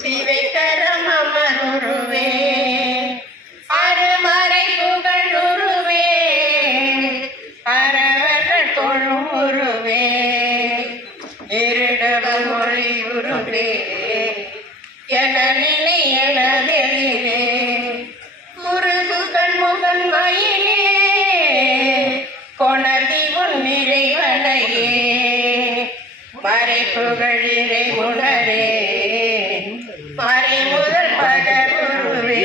சிவைத்தரம் அமருருவே அருமறை புகழுருவே அறவர்கள் தொழும் உருவே இருடவ மொழி உருவே என நிலை எனதெதிரே குருகுகள் முகன் மயிலே கொணர்தி உன் நிறைவனையே மறை புகழிரை உணரே மறை முதல் பகருவே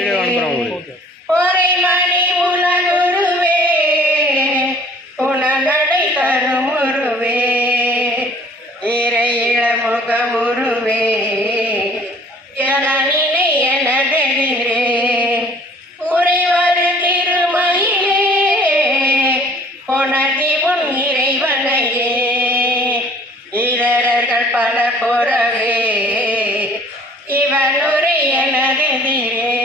பொறை மணி உலகுருவே உணநடை தரும் உருவே இறை இளமுகமுருவே என நினை எனதெதிரே உறைவது திருமயிலே கொணர்தி உன் இறைவனையே இரர்கள் பல பொறவே இவனுரை எனதெதிரே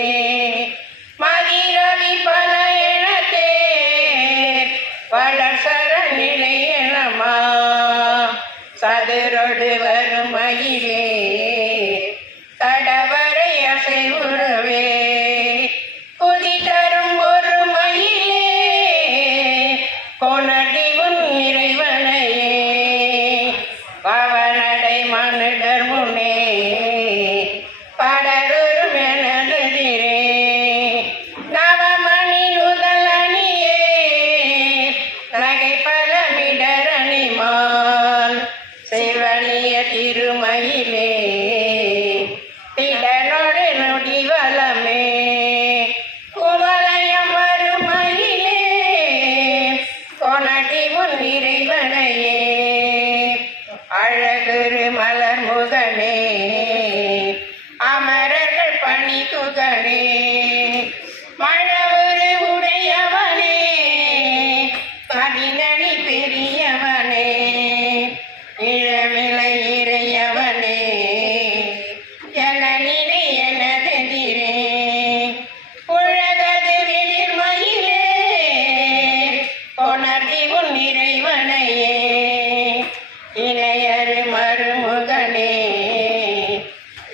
மதிரவி பல எழத்தே வளர்சர நிலை எனமா சதுரொடு வரும் மயிலே கடவரை அசை உறவே குதி தரும் ஒரு மயிலே கொணர்தி உன் இறைவனையே பவனடை மனுடர் முனே படருரும் எனதெதிரே நவமணி நுதலணியே நகை பலமிடரணிமால் சிவனிய திருமயிலே திடனொடு நொடி வளமே குவலயம் மறுமயிலே கொணடி உன் இறைவனையே அழகுரு மலர் முகனே அமரர்கள் பணி துகனே மழவுரு உடையவனே பதினணி பெரியவனே இளவிலை இறையவனே என நினை எனதெதிரே உலகது வெளிர்மயிலே கொணர்தி உன் இறைவனையே இளையரு மருமுகனே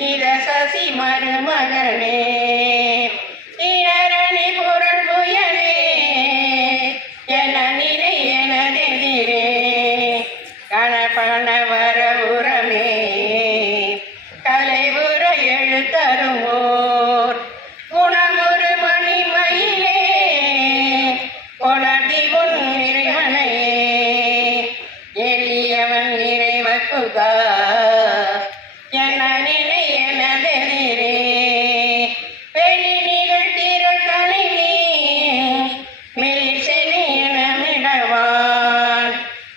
இத சசி மருமகனே இளரணி பொருள் புயனே என நிலை எனதெதிரே கணபன வரவுரமே கலைவுற எழுத்தருவோர் குணமுறு மணிமயிலே கொணர்தி உன் இறைவனையே எளியவன் இறைவகுகா என நிலை எனதெதிரே வெளி நிகழ்த்திரள் கணினி மெலிசெனி எனமிடவான்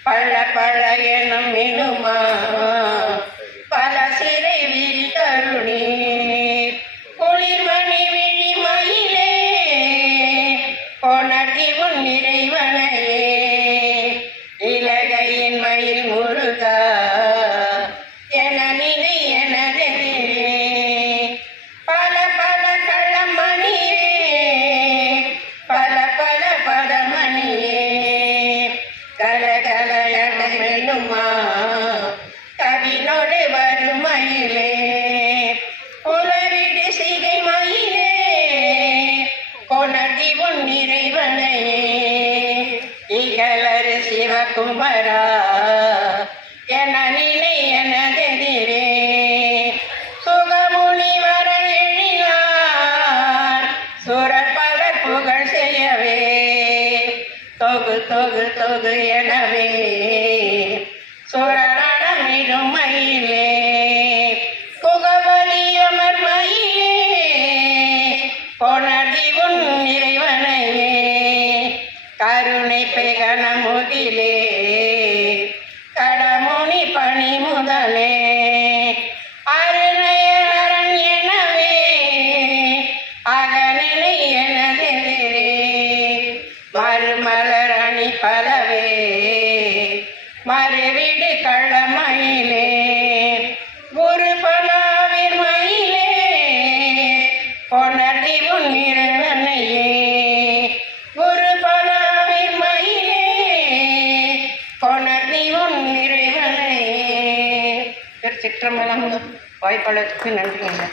பல பல எனும் மினுமா பல சிறை விரி தருணீர் குளிர்மணி விழி மயிலே கொணர்தி உன் இறைவனையே இலகையின் மயில் முருகா என நினை எனதெதிரே பல பல களமணியே பல பல பதமணியே கலகல எனமெனுமா கவினோடு வரும் மயிலே உலவிடு சிகை மயிலே கொணர்தி உன் இறைவனையே இகலரு சிவகுமரா என நிலை எனதெதிரே சுகமுனி வர எழிலார் சுரப்பவர் புகழ் செய்யவே தொகு தொகு தொகு எனவே சுரநடமிடும் மயிலே புகவலியமர் மயிலே கொணர்தி உன் இறைவனையே கருணை பெகன முகிலே கடமுனி பணி முதலே அருணைய அரண் எனவே அகநிலை எனதெதிரே மறுமலர் அணி பலவே மறுவிடு களமயிலே ஒரு பலாவின் மயிலே கொணர்தி உன் இறைவனையே ஒரு பலாவின் மயிலே கொணர்தி உன் இறைவனையே. திருச்சிற்றம்பலம். வாய்ப்பாளருக்கு நன்றிங்க.